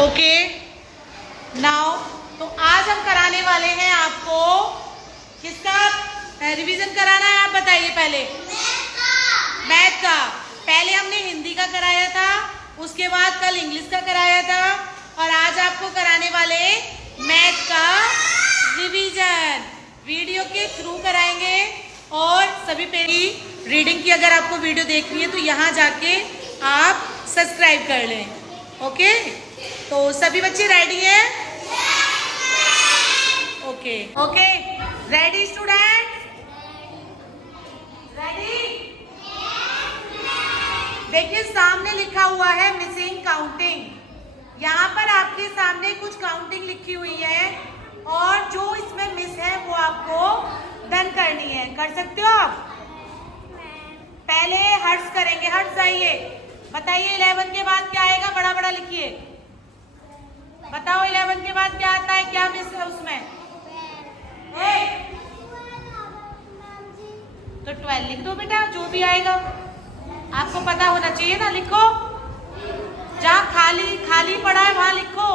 Okay now तो आज हम कराने वाले हैं आपको किसका रिवीजन कराना है, आप बताइए। पहले मैथ का। पहले हमने हिंदी का कराया था, उसके बाद कल इंग्लिश का कराया था और आज आपको कराने वाले मैथ का रिवीजन वीडियो के थ्रू कराएंगे। और सभी पेरी रीडिंग की अगर आपको वीडियो देखनी है तो यहाँ जाके आप सब्सक्राइब कर लें। ओके तो सभी बच्चे रेडी हैं? Okay okay ready student? Ready? देखिए सामने लिखा हुआ है मिसिंग काउंटिंग। यहाँ पर आपके सामने कुछ काउंटिंग लिखी हुई है और जो इसमें मिस है वो आपको डन करनी है। कर सकते हो आप? पहले हर्ट्स करेंगे। हर्ट्स आइए, बताइए 11 के बाद क्या आएगा? बड़ा बड़ा लिखिए, बताओ 11 के बाद क्या आता है, क्या मिस है उसमें? तो 12 लिख दो बेटा, जो भी आएगा आपको पता होना चाहिए ना। लिखो, जहाँ खाली खाली पड़ा है वहां लिखो।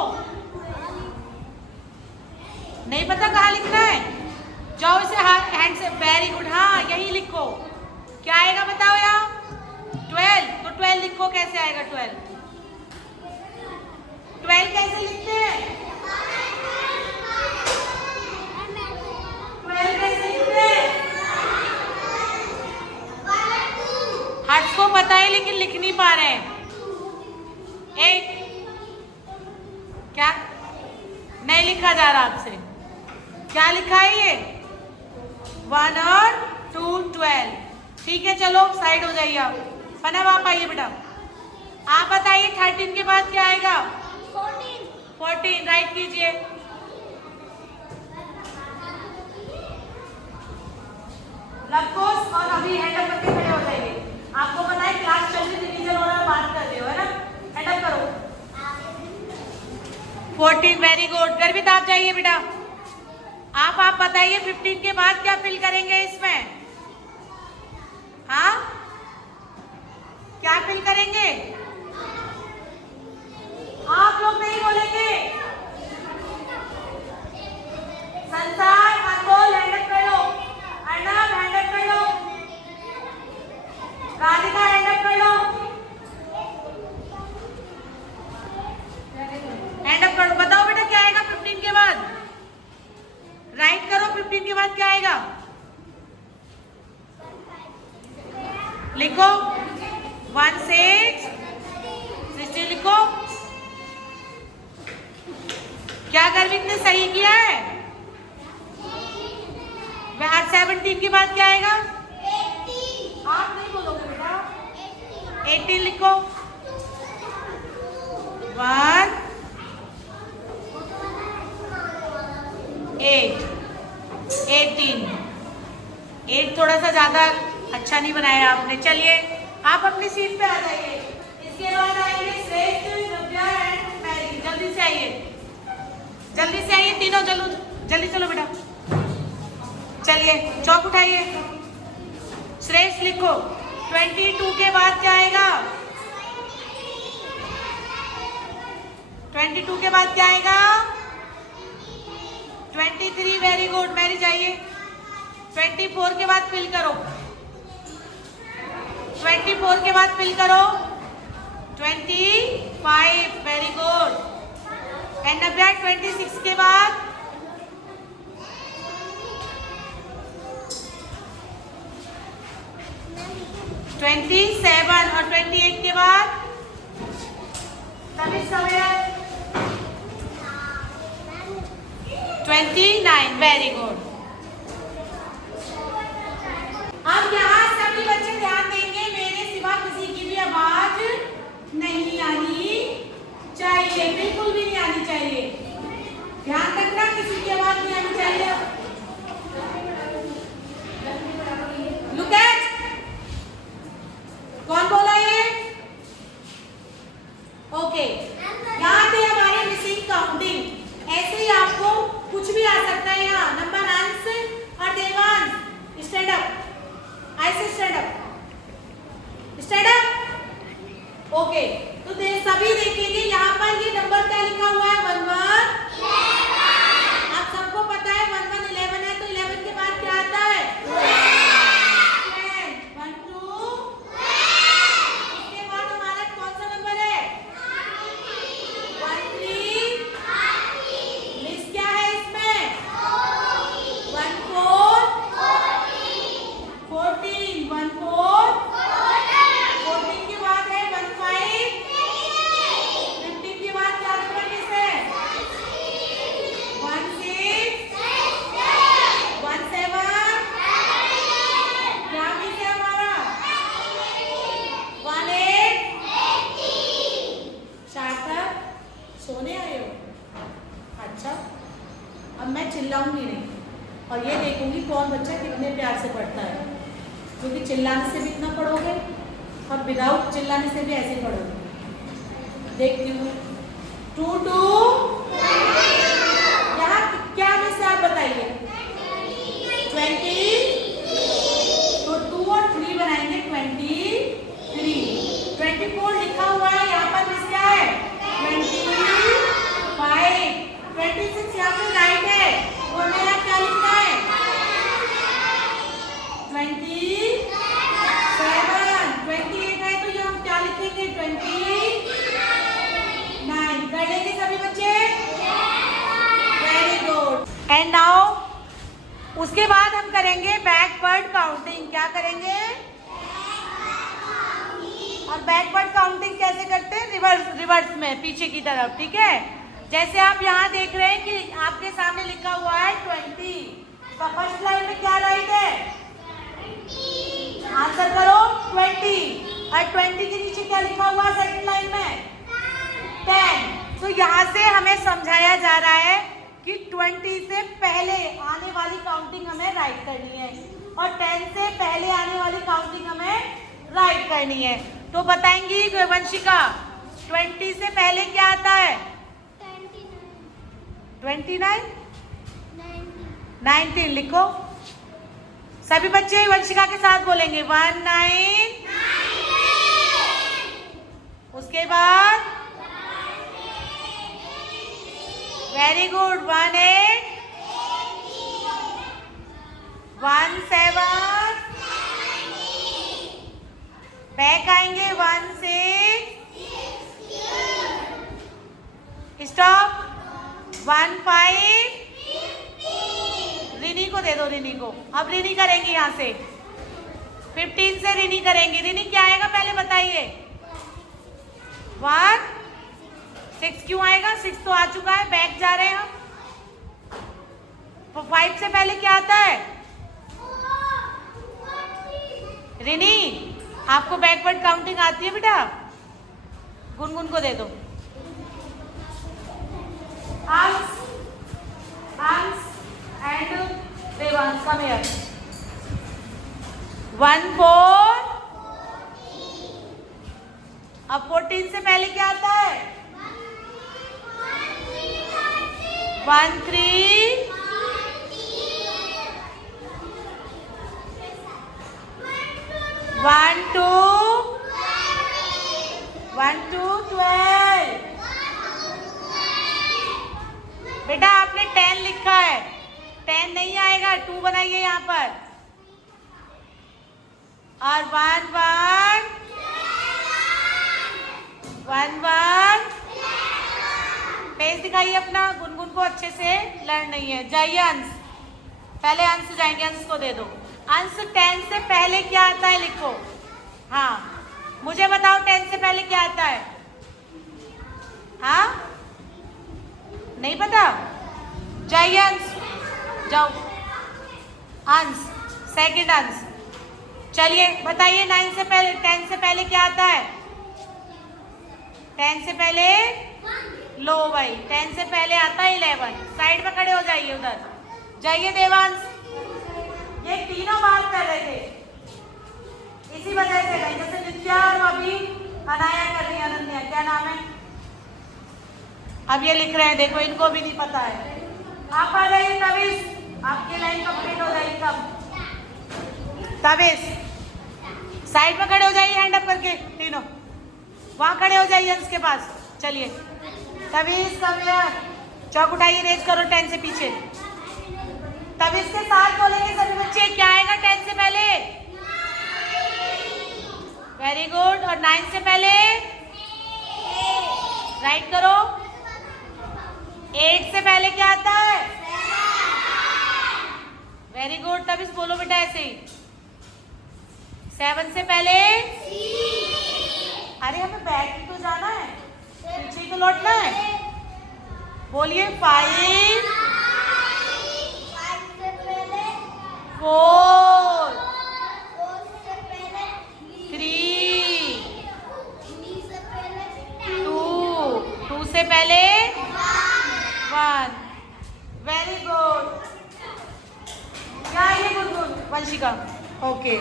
नहीं पता कहाँ लिखना है? जाओ इसे हैंड से, वेरी गुड, हाँ यही लिखो। क्या आएगा बताओ यहाँ? 12। तो 12 लिखो। कैसे आएगा 12? 12 कैसे लिखते हैं? 12 कैसे लिखते हैं? हाथ को पता है लेकिन लिख नहीं पा रहे हैं। एक क्या नहीं लिखा जा रहा आपसे? क्या लिखा है ये? 1 और 2 12। ठीक है चलो साइड हो जाइए आप। फनब आप आइए बेटा, आप बताइए 13 के बाद क्या आएगा? 14 राइट कीजिए। लकोस और अभी हैंडअप करके खड़े हो जाइए। आपको पता है क्लास चल रही, रिवीजन हो रहा है, बात कर रहे हो है ना? हैंडअप करो। 14 वेरी गुड। गर्वित आप जाइए बेटा। आप बताइए 15 के बाद क्या फिल करेंगे इसमें? हाँ क्या फिल करेंगे? आप लोग नहीं बोलेंगे। संसार अनमोल हैंडअप कर लो, अर्णव हैंडअप कर लो, राधिका हैंडअप कर लो, हैंडअप कर लो। बताओ बेटा क्या आएगा 15 के बाद? राइट करो। 15 के बाद क्या आएगा? लिखो 1 से 16 लिखो। क्या गर्वित ने सही किया है? वह 17 के बाद क्या आएगा? 18। आप नहीं बोलोगे बेटा। 18 लिखो। 1 8 18। 8 थोड़ा सा ज्यादा अच्छा नहीं बनाया आपने। चलिए आप अपनी सीट पे आ जाइए। इसके बाद आएंगे श्रेष्ठ, नव्या एंड मैरी। जल्दी से आइए, जल्दी से आइए तीनों। जल्दी चलो बेटा। चलिए चौक उठाइए। श्रेष्ठ लिखो। 22 के बाद क्या आएगा? 22 के बाद क्या आएगा? 23 वेरी गुड। मैरी जाइए। 24 के बाद फिल करो। 24 के बाद फिल करो। 25 वेरी गुड। एंड नव्या 26 के बाद 27 और 28 के बाद सभी समय 29 वेरी गुड। अब यहाँ सभी बच्चे ध्यान देंगे, मेरे सिवा किसी की भी आवाज नहीं आनी चाहिए, बिल्कुल भी नहीं आनी चाहिए। ध्यान रखना, किसी की आवाज नहीं आनी चाहिए। लुक एट, कौन बोला ये? ओके यहाँ थे हमारे मिसिंग काउंटिंग। ऐसे ही आपको कुछ भी आ सकता है। यहाँ नंबर अंश और देवांश स्टैंड अप। ऐसे stand up, stand up. Okay तो सभी देखेंगे यहाँ पर ये नंबर क्या लिखा सोने आए हो? अच्छा, अब मैं चिल्लाऊंगी नहीं और ये देखूंगी कौन बच्चा कितने प्यार से पढ़ता है, क्योंकि चिल्लाने से भी इतना पढ़ोगे और विदाउट चिल्लाने से भी ऐसे पढ़ोगे। देखती हूँ 2 2 यहाँ क्या में से आप बताइए 20, तो 2 और 3 बनाएंगे 23। 24 लिखा हुआ है यहाँ पर, मिस क्या है 25। 26 यहाँ पे राइट है, और मेरा क्या लिखना है 27। 28 है तो ये हम क्या लिखेंगे 29। कर लेंगे सभी बच्चे? Very good. एंड नाउ उसके बाद हम करेंगे बैकवर्ड काउंटिंग। क्या करेंगे? और बैकवर्ड काउंटिंग कैसे करते हैं? रिवर्स में, पीछे की तरफ। ठीक है, जैसे आप यहाँ देख रहे हैं कि आपके सामने लिखा हुआ है 20, तो फर्स्ट लाइन में क्या राइट है? आंसर करो 20। और 20 के नीचे क्या लिखा हुआ है सेकंड लाइन में? 10। तो यहाँ से हमें समझाया जा रहा है कि 20 से पहले आने वाली काउंटिंग हमें राइट करनी है और 10 से पहले आने वाली काउंटिंग हमें राइट करनी है। तो बताएंगी वंशिका 20 से पहले क्या आता है? 29। 19 लिखो। सभी बच्चे वंशिका के साथ बोलेंगे 19। उसके बाद वेरी गुड 18, 17, बैक आएंगे 16, स्टॉप 15। रिनी को दे दो, रिनी को। अब रिनी करेंगे यहाँ से 15 से रिनी करेंगे। रिनी क्या आएगा पहले बताइए? 1 6 क्यों आएगा? 6 तो आ चुका है, बैक जा रहे हैं हम। 5 से पहले क्या आता है? रिनी आपको बैकवर्ड काउंटिंग आती है बेटा? गुनगुन को दे दो। अंश एंड देवांश कम हियर। 1 4। अब 14 से पहले क्या आता है? 1 3, 1 2, 1 2 12। बेटा आपने 10 लिखा है, 10 नहीं आएगा, 2 बनाइए यहाँ पर। और 1 1 1 1। पेज दिखाइए अपना, गुनगुन को अच्छे से लर्न नहीं है। जाइए अंश, पहले अंश जाएंगे, अंश को दे दो। अंश 10 से पहले क्या आता है लिखो। हाँ मुझे बताओ 10 से पहले क्या आता है? हाँ नहीं पता? जाइए अंश, जाओ अंश, सेकंड अंश। चलिए बताइए 9 से पहले, 10 से पहले क्या आता है? 10 से पहले लो भाई, 10 से पहले आता है 11। साइड में खड़े हो जाइए, उधर जाइए देवांश। ये तीनों बात कर रहे थे, इसी वजह से गए। जैसे नित्या और अभी अनाया कर रही है, अनन्या क्या नाम है? अब ये लिख रहे हैं, देखो इनको भी नहीं पता है। आप आ जाइए तविश, आपकी लाइन कंप्लीट हो जाएगी कब? तविश साइड में खड़े हो जाइए, हैंड अप करके तीनों वहां खड़े हो जाइए अंश के पास। चलिए तविश चौक उठाइए, रेज करो 10 से पीछे। तविश के साथ बोलेंगे सभी बच्चे, क्या आएगा 10 से पहले? Very good. और 9 से पहले राइट करो। 8 से पहले क्या आता है? वेरी गुड तविश, बोलो बेटा ऐसे ही। 7 से पहले? अरे हमें बैक ही तो जाना है, पीछे ही तो लौटना है। बोलिए 5 4 3 2 2 सबसे पहले 1। Very good. क्या ये गुनगुन वंशिका? ओके,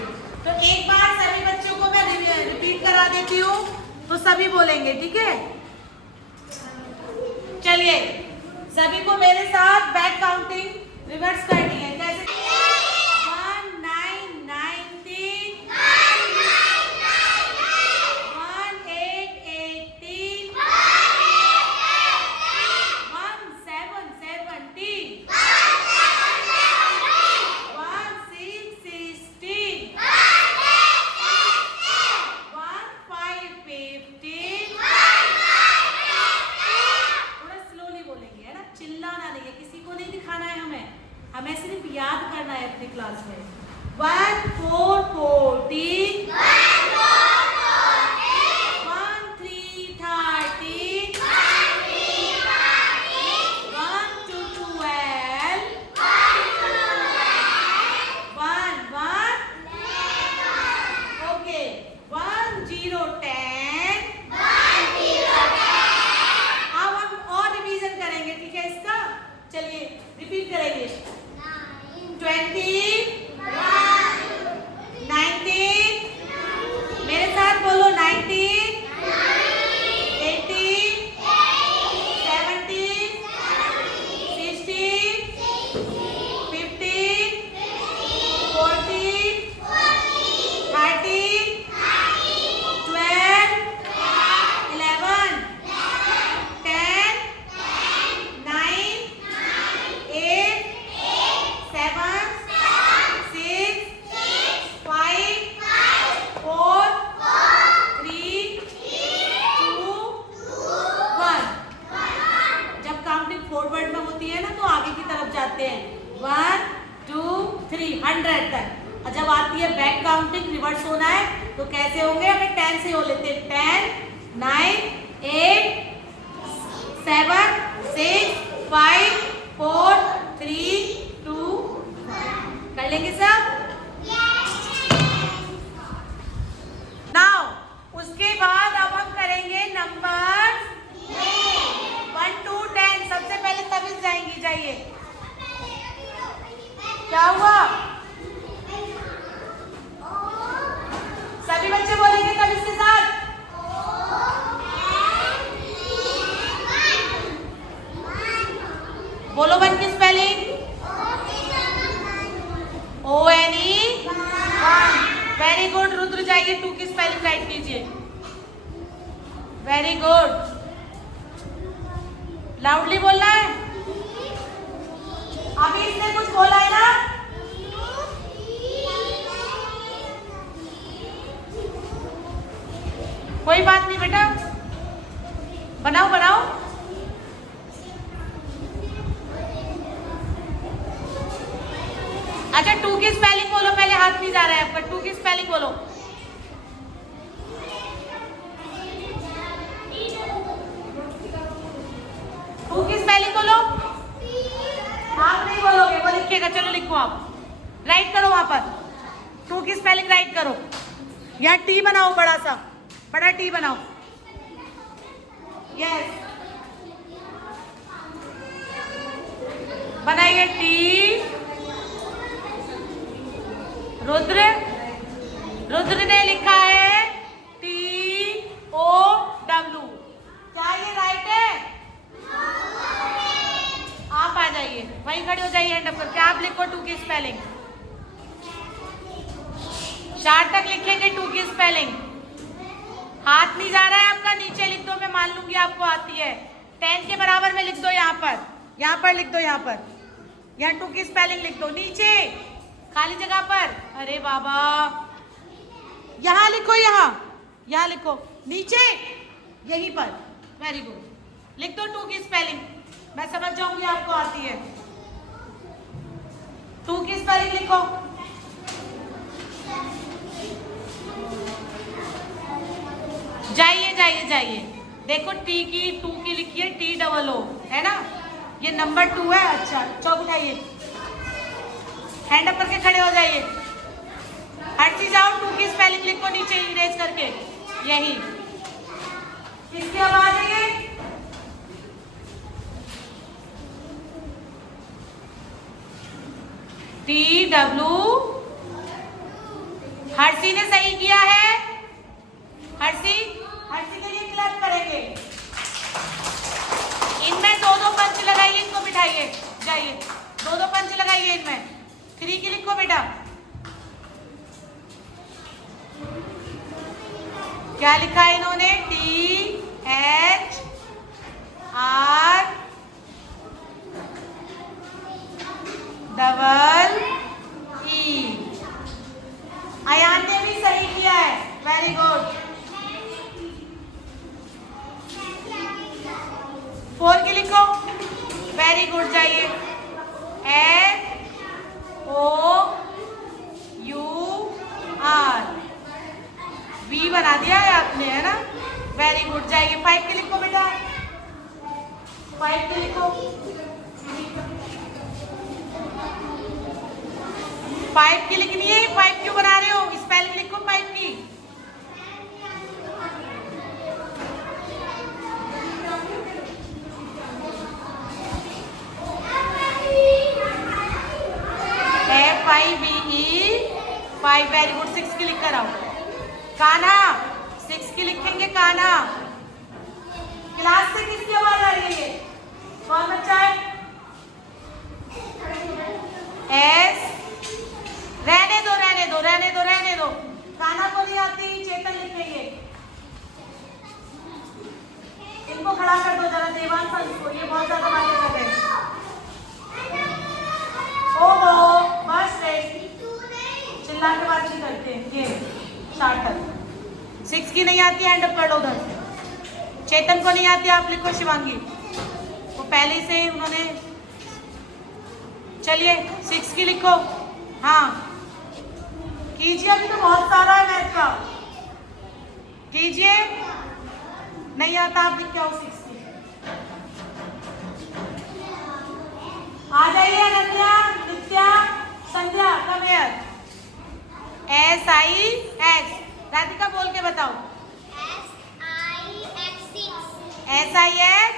तो एक बार सभी बच्चों को मैं रिपीट करा देती हूँ, तो सभी बोलेंगे, ठीक है? चलिए, सभी को मेरे साथ बैक काउंटिंग रिवर्स करनी है। कैसे? 1 9 19 1 8 18 1 7 17 1 6 16 1 5 15। थोड़ा स्लोली बोलेंगे, है ना? चिल्लाना नहीं है, किसी को नहीं दिखाना है, हमें सिर्फ याद करना है अपनी क्लास में। 1 4 14 1 3 13 1 2 12 1 1 ओके 1 0 10। अब हम और रिवीजन करेंगे, ठीक है? इसका चलिए रिपीट करेंगे। 20 19 मेरे साथ बोलो 19 18 17 16 15 14 13 12 11 10 9 8 7 6 5 4 3 2 1। जब काउंटिंग फॉरवर्ड में होती है ना, तो आगे की तरफ जाते हैं। 1 2 3 100 तक। और जब आती है बैक काउंटिंग, रिवर्स होना है, तो कैसे होंगे? हमें 10 से हो लेते हैं। 10 9 8 7 6 5 4 3 2 कर लेंगे सब? नाउ उसके बाद अब हम करेंगे नंबर 1 to 10। सबसे पहले तविज जाएंगी, जाइए। क्या हुआ? सभी बच्चे बोलेंगे तविज के साथ। बोलो 1 की spelling. ONE 1। Very good. Rudra जाइए 2 की स्पेलिंग राइट कीजिए। Very good. लाउडली बोलना है। अभी इसने कुछ बोला है ना? कोई बात नहीं बेटा, बनाओ बनाओ। अच्छा 2 की स्पेलिंग बोलो पहले, हाथ नहीं जा रहा है आपका। 2 की स्पेलिंग बोलो। की स्पेलिंग बोलो। आप नहीं बोलोगे, वो लिखेगा। चलो लिखो, आप राइट करो वहां पर। 2 की स्पेलिंग राइट करो। यहाँ टी बनाओ, बड़ा सा, बड़ा टी बनाओ। यस, बनाइए टी। रुद्र, रुद्र ने लिखा है TOW। क्या ये राइट है? आप आ जाइए, वहीं खड़े हो जाइए हैंड अप करके। आप लिखो 2 की स्पेलिंग। 4 तक लिखेंगे 2 की स्पेलिंग। हाथ नहीं जा रहा है आपका, नीचे लिख दो, मैं मान लूंगी आपको आती है। 10 के बराबर में लिख दो, यहाँ पर लिख दो, यहाँ पर। यहाँ 2 की स्पेलिंग लिख दो नीचे खाली जगह पर। अरे बाबा, यहाँ लिखो, यहाँ लिखो नीचे, यहीं पर। वेरी गुड, लिख दो 2 की स्पेलिंग। मैं समझ जाऊंगी आपको आती है। 2 की स्पेलिंग लिखो। जाइए जाइए जाइए, देखो टी की 2 की लिखी है TOO, है ना? ये नंबर 2 है। अच्छा, चौक उठाइए, हैंड अप करके खड़े हो जाइए। हट जाओ, 2 की स्पेलिंग लिखो नीचे इरेज करके। यही किसकी आवाज है? ये TW। हर्षी ने सही किया है। हर्षी के लिए क्लैप करेंगे। इनमें 2-2 पंच लगाइए, इनको बिठाइए, जाइए 2-2 पंच लगाइए इनमें। 3 की लिखो बेटा। क्या लिखा है इन्होंने? THRE। अयान ने भी सही किया है, वेरी गुड। 4 की लिखो, वेरी गुड, जाइए। FOUR V बना दिया है आपने, है ना, वेरी गुड, जाइए। 5 की लिखो बेटा, 5 की लिखो। 5 की लिखनी है, 5 क्यों बना रहे हो? स्पेलिंग लिखो 5 की। FIVE 5, very good. 6 की लिख कर आओ। कान्हा 6 की लिखेंगे, कान्हा। क्लास से किसकी आवाज आ रही है? कौन बच्चा है? S, रहने दो रहने दो रहने दो रहने दो। कान्हा को नहीं आती, चेतन लिखेंगे। इनको खड़ा कर दो जरा, देवान सर को, ये बहुत ज्यादा बातें कर रहे हैं। ओहो, बस चिल्ला के बात नहीं करते। ये शार्टर 6 की नहीं आती, हैंड अप कर लो उधर। चेतन को नहीं आती, आप लिखो शिवांगी, वो पहले से ही उन्होंने। चलिए 6 की लिखो। हाँ कीजिए, अभी तो बहुत सारा है मैथ का, कीजिए। नहीं आता आप लिख के आओ 6 की। आ जाइए अनन्या, नित्या, संध्या, कम हियर। SIX, राधिका बोल के बताओ। SIX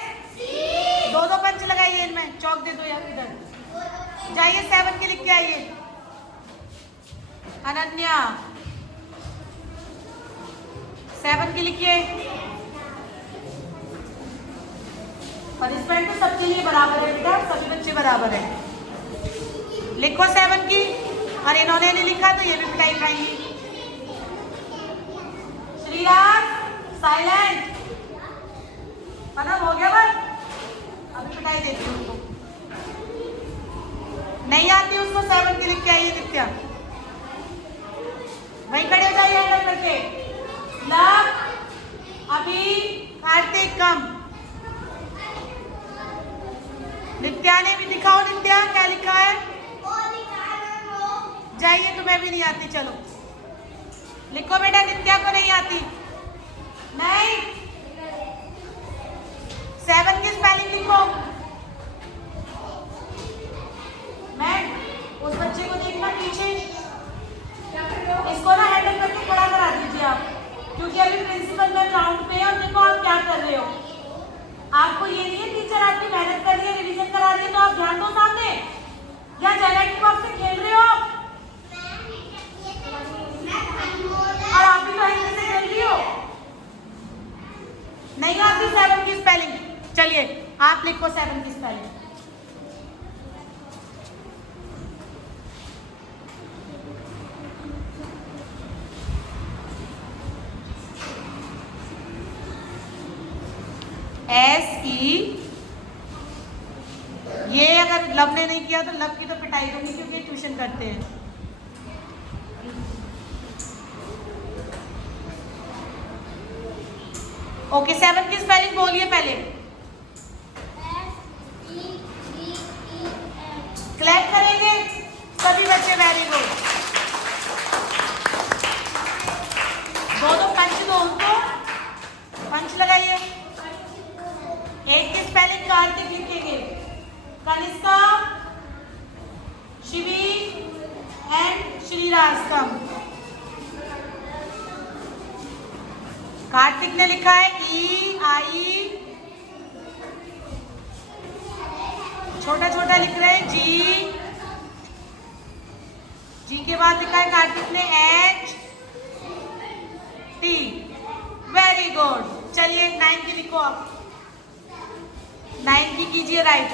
2-2 पंच लगाइए इनमें, चौक दे दो यार इधर। जाइए 7 की लिख के आइए अनन्या, 7 की लिखिए। पनिशमेंट तो सबके लिए बराबर है बेटा, सभी बच्चे बराबर है। लिखो 7 की, और इन्होंने नहीं लिखा तो ये भी पिटाई खाएंगी। श्रीराज साइलेंट, मतलब हो गया बस, अभी पिटाई देती हूँ उनको। नहीं आती उसको 7 की लिख के आइए नित्या, वहीं खड़े हो जाइए हैंडल करके। लव, अभी, कार्तिक कम। नित्या ने भी दिखाओ, नित्या क्या लिखा है? जाइए, तुम्हें भी नहीं आती, चलो लिखो बेटा। नित्या को नहीं आती, नहीं। 7 की स्पेलिंग लिखो। मैं उस बच्चे को देखना पीछे, इसको ना हैंडल करके खड़ा करा दीजिए आप, क्योंकि अभी प्रिंसिपल का ग्राउंड पे है और देखो आप क्या कर रहे हो। आपको ये नहीं है टीचर आपकी मेहनत कर रही है, रिवीजन करा रही है, तो आप ध्यान दो सामने, या जेनेटिक बॉक्स से खेल रहे हो आप? और आप भी तो हिंदी से खेल रही हो। नहीं आती 7 की स्पेलिंग, चलिए आप लिखो 7 की स्पेलिंग। SE, ये अगर लव ने नहीं किया तो लव की तो पिटाई होगी, क्योंकि ट्यूशन करते हैं। ओके 7 की स्पेलिंग बोलिए पहले। क्लैप करेंगे सभी बच्चे, वेरी गुड। 2-2 पंच दो उनको, पंच लगाइए। 8 की स्पेलिंग कार्तिक लिखेंगे, कनिष्का, शिवी एंड श्रीराज कम। कार्तिक ने लिखा है EI, छोटा छोटा लिख रहे हैं G, जी के बाद लिखा है कार्तिक ने एच टी। Very good. चलिए 9 की लिखो आप, 9 की कीजिए right.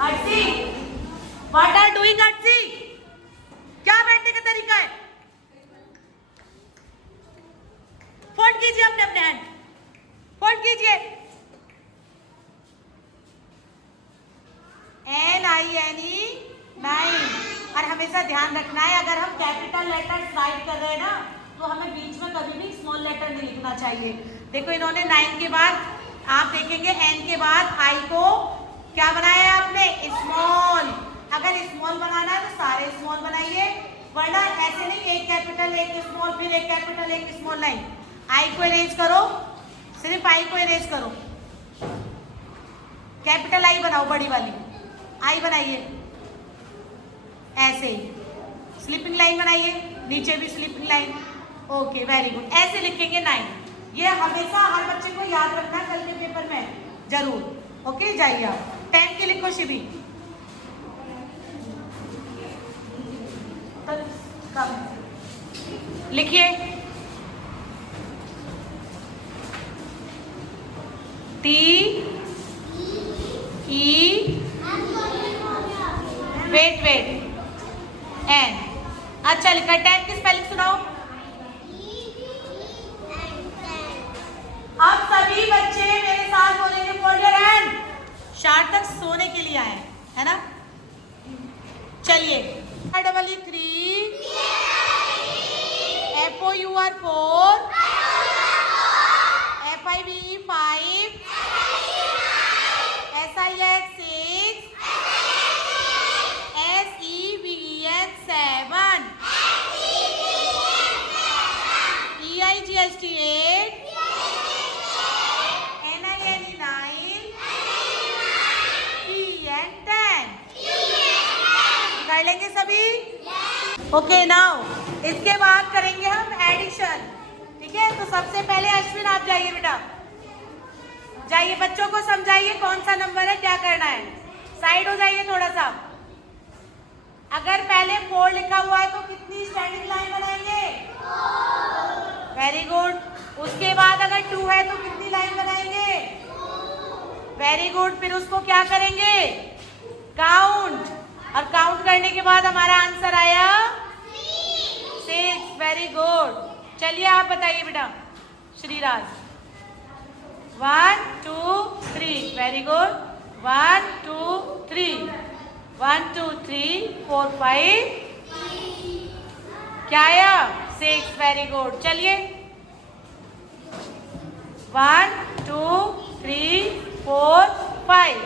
Harshi, what are doing Harshi? क्या बैठने का तरीका है? फोल्ड कीजिए अपने अपने हैंड, फोल्ड कीजिए। NINE 9। और हमेशा ध्यान रखना है, अगर हम कैपिटल लेटर राइट कर रहे हैं ना, तो हमें बीच में कभी भी स्मॉल लेटर नहीं लिखना चाहिए। देखो इन्होंने 9 के बाद आप देखेंगे N के बाद I को क्या बनाया है आपने? स्मॉल। अगर स्मॉल बनाना है तो सारे स्मॉल बनाइए, वरना ऐसे नहीं एक कैपिटल एक स्मॉल फिर एक कैपिटल एक स्मॉल नहीं। I को अरेंज करो, सिर्फ I को अरेंज करो, कैपिटल I बनाओ, बड़ी वाली I बनाइए, ऐसे ही स्लीपिंग लाइन बनाइए, नीचे भी sleeping line. Okay very good. ऐसे लिखेंगे 9। ये हमेशा हर बच्चे को याद रखना कल के पेपर में जरूर। ओके जाइए आप 10 की लिखो शिवी। लिखिए T E वेट N। अच्छा लिखा। 10 की स्पेलिंग सुनाओ। अब सभी बच्चे मेरे साथ बोलेंगे फोल्ड योर हैंड। शार्ट तक सोने के लिए आए है ना। चलिए E3 FOUR 4 FIVE 5 SIX 6 SEVEN 7 EIGHT 8 NINE 9 PN 10। कर लेंगे सभी? ओके नाउ इसके बाद करेंगे हम एडिशन। ठीक है, तो सबसे पहले अश्विन आप जाइए बेटा, जाइए बच्चों को समझाइए कौन सा नंबर है, क्या करना है। साइड हो जाइए थोड़ा सा। अगर पहले 4 लिखा हुआ है तो कितनी स्टैंडिंग लाइन बनाएंगे? Very good. उसके बाद अगर 2 है तो कितनी लाइन बनाएंगे? Very good. फिर उसको क्या करेंगे? काउंट। और काउंट करने के बाद हमारा आंसर आया 6। Very good. चलिए आप बताइए बेटा श्रीराज। 1 2 3। Very good. 1 2 3 1 2 3 4 5 क्या आया? 6। Very good. चलिए 1 2 3 4 5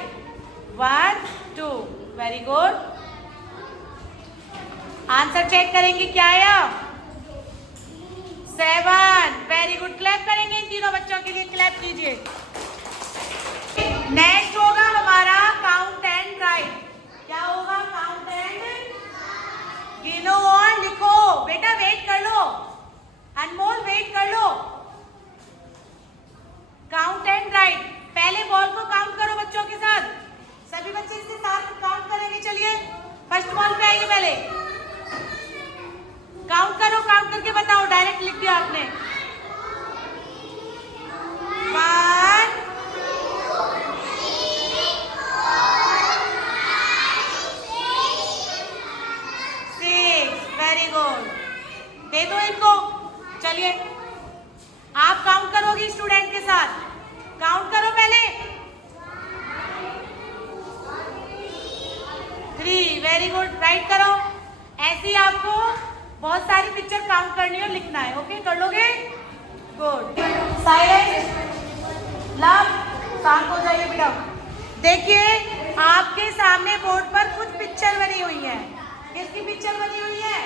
1 2। Very good. आंसर चेक करेंगे क्या आया? 7। Very good. क्लैप करेंगे इन तीनों बच्चों के लिए, क्लैप कीजिए। नेक्स्ट होगा हमारा काउंट एंड राइट। क्या होगा? काउंट एंड गिनो और लिखो। बेटा वेट कर लो, अनमोल वेट कर लो। Count and write. पहले बॉल को काउंट करो बच्चों के साथ, सभी बच्चे इसके साथ काउंट करेंगे। चलिए फर्स्ट बॉल पे आइए, पहले काउंट करो, काउंट करके बताओ। डायरेक्ट लिख दिया आपने। 1 6। Very good. दे दो इनको। चलिए आप काउंट करोगी स्टूडेंट के साथ। काउंट करो पहले। 3। Very good. राइट करो। ऐसे ही आपको बहुत सारी पिक्चर काउंट करनी है और लिखना है। ओके कर लोगे? गुड। साइलेंट। लव शांत हो जाइए बेटा। देखिए आपके सामने बोर्ड पर कुछ पिक्चर बनी हुई है। किसकी पिक्चर बनी हुई है?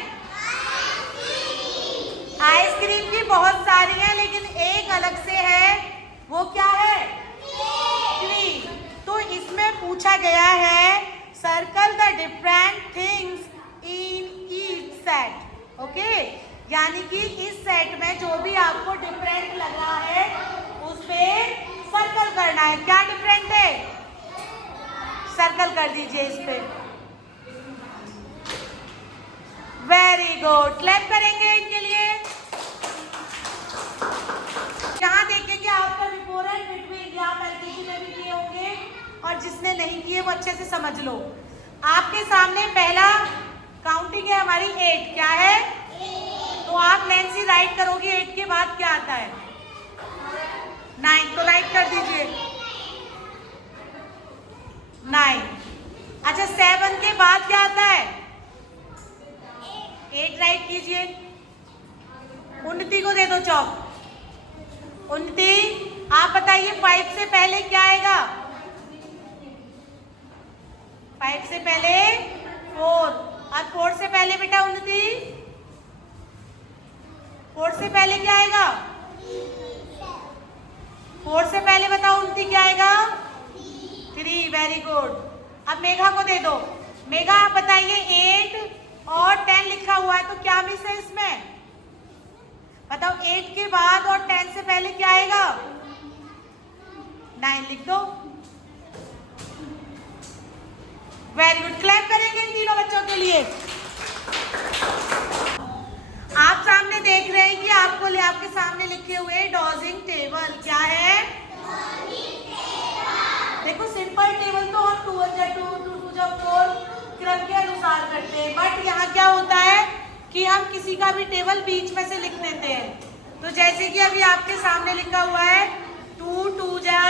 आइसक्रीम की बहुत सारी है, लेकिन एक अलग से है। वो क्या है? ट्री। तो इसमें पूछा गया है circle the different things in each set. Okay, यानी कि इस सेट में जो भी आपको डिफरेंट लग रहा है उस पे सर्कल करना है। क्या डिफरेंट है? सर्कल कर दीजिए इस पे। गुड, क्लैप करेंगे इनके लिए। यहाँ देखेंगे आफ्टर बिफोर एंड बिटवीन, आप एलकेजी में भी किए होंगे और जिसने नहीं किए वो अच्छे से समझ लो। आपके सामने पहला काउंटिंग है हमारी 8, क्या है? तो आप नैन्सी राइट करोगे 8 के बाद क्या आता है? 9, तो राइट कर दीजिए 9। अच्छा 7 के बाद क्या आता है? 8 राइट कीजिए। उन्नति को दे दो चौक। उन्नति आप बताइए 5 से पहले क्या आएगा? 5 से पहले 4, और 4 से पहले बेटा उन्नति 4 से पहले क्या आएगा? 4 से पहले बताओ उन्नति क्या आएगा? 3, वेरी गुड। अब मेघा को दे दो। मेघा आप बताइए 8 और 10 लिखा हुआ है तो क्या मिस है इसमें? बताओ 8 के बाद और 10 से पहले क्या आएगा? 9 लिख दो। वेरी गुड, क्लैप करेंगे इन तीनों बच्चों के लिए। आप सामने देख रहे हैं कि आपके सामने लिखे हुए डॉजिंग टेबल क्या है? देखो सिंपल टेबल तो हम 2 जा 2, 2 जा 4 क्रम के अनुसार करते हैं, बट यहाँ क्या होता है कि हम किसी का भी टेबल बीच में से लिख देते हैं। तो जैसे कि अभी आपके सामने लिखा हुआ है 2, 2 जा,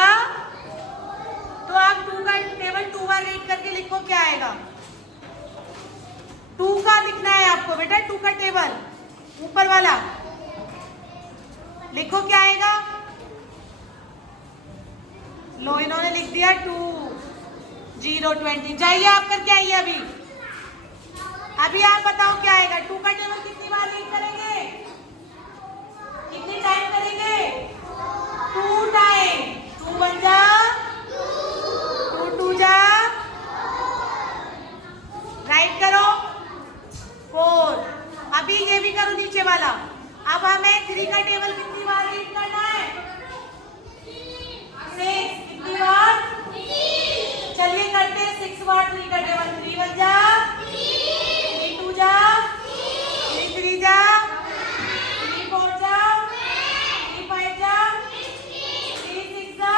तो आप 2 का टेबल 2 बार रीड करके लिखो, क्या आएगा? 2 का लिखना है आपको बेटा, 2 का टेबल ऊपर वाला लिखो, क्या आएगा? लो इन्होंने लिख दिया 2, 0, 20। जाइए आप करके आइए अभी आप बताओ क्या आएगा? 2 का टेबल कितनी बार रीड करेंगे? कितनी टाइम करेंगे? 2 टाइम। 2 1 जा, 2 2 जा, राइट करो 4। अभी ये भी करो नीचे वाला। अब हमें 3 का टेबल कितनी बार रीड करना है? 6। कितनी बार? चलिए करते हैं 6 बार 3 का टेबल। 3 1 जा, 3 2 जा, 3 3 जा, 3 4 जा, 3 5 जा, 3 6 जा,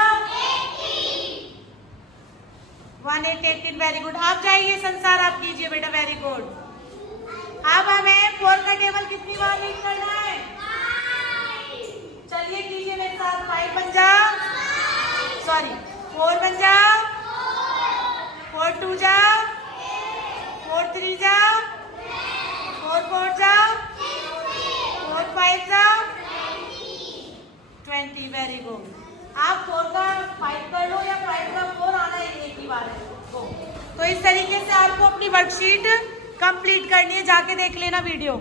1 8 18। Very good. आप जाइए संसार, आप कीजिए बेटा, वेरी गुड। अब हमें 4 का टेबल कितनी बार रीड करना है? चलिए कीजिए मेरे साथ। 5 बन जा, सॉरी 4 बन जा, 4 2 जा, 4 3 जा, 4 4 जा, 4 5 जा, 20। Very good. आप 4 का 5 कर लो या 5 का 4 आना एक ही बार है। तो इस तरीके से आपको अपनी वर्कशीट कंप्लीट करनी है, जाके देख लेना वीडियो।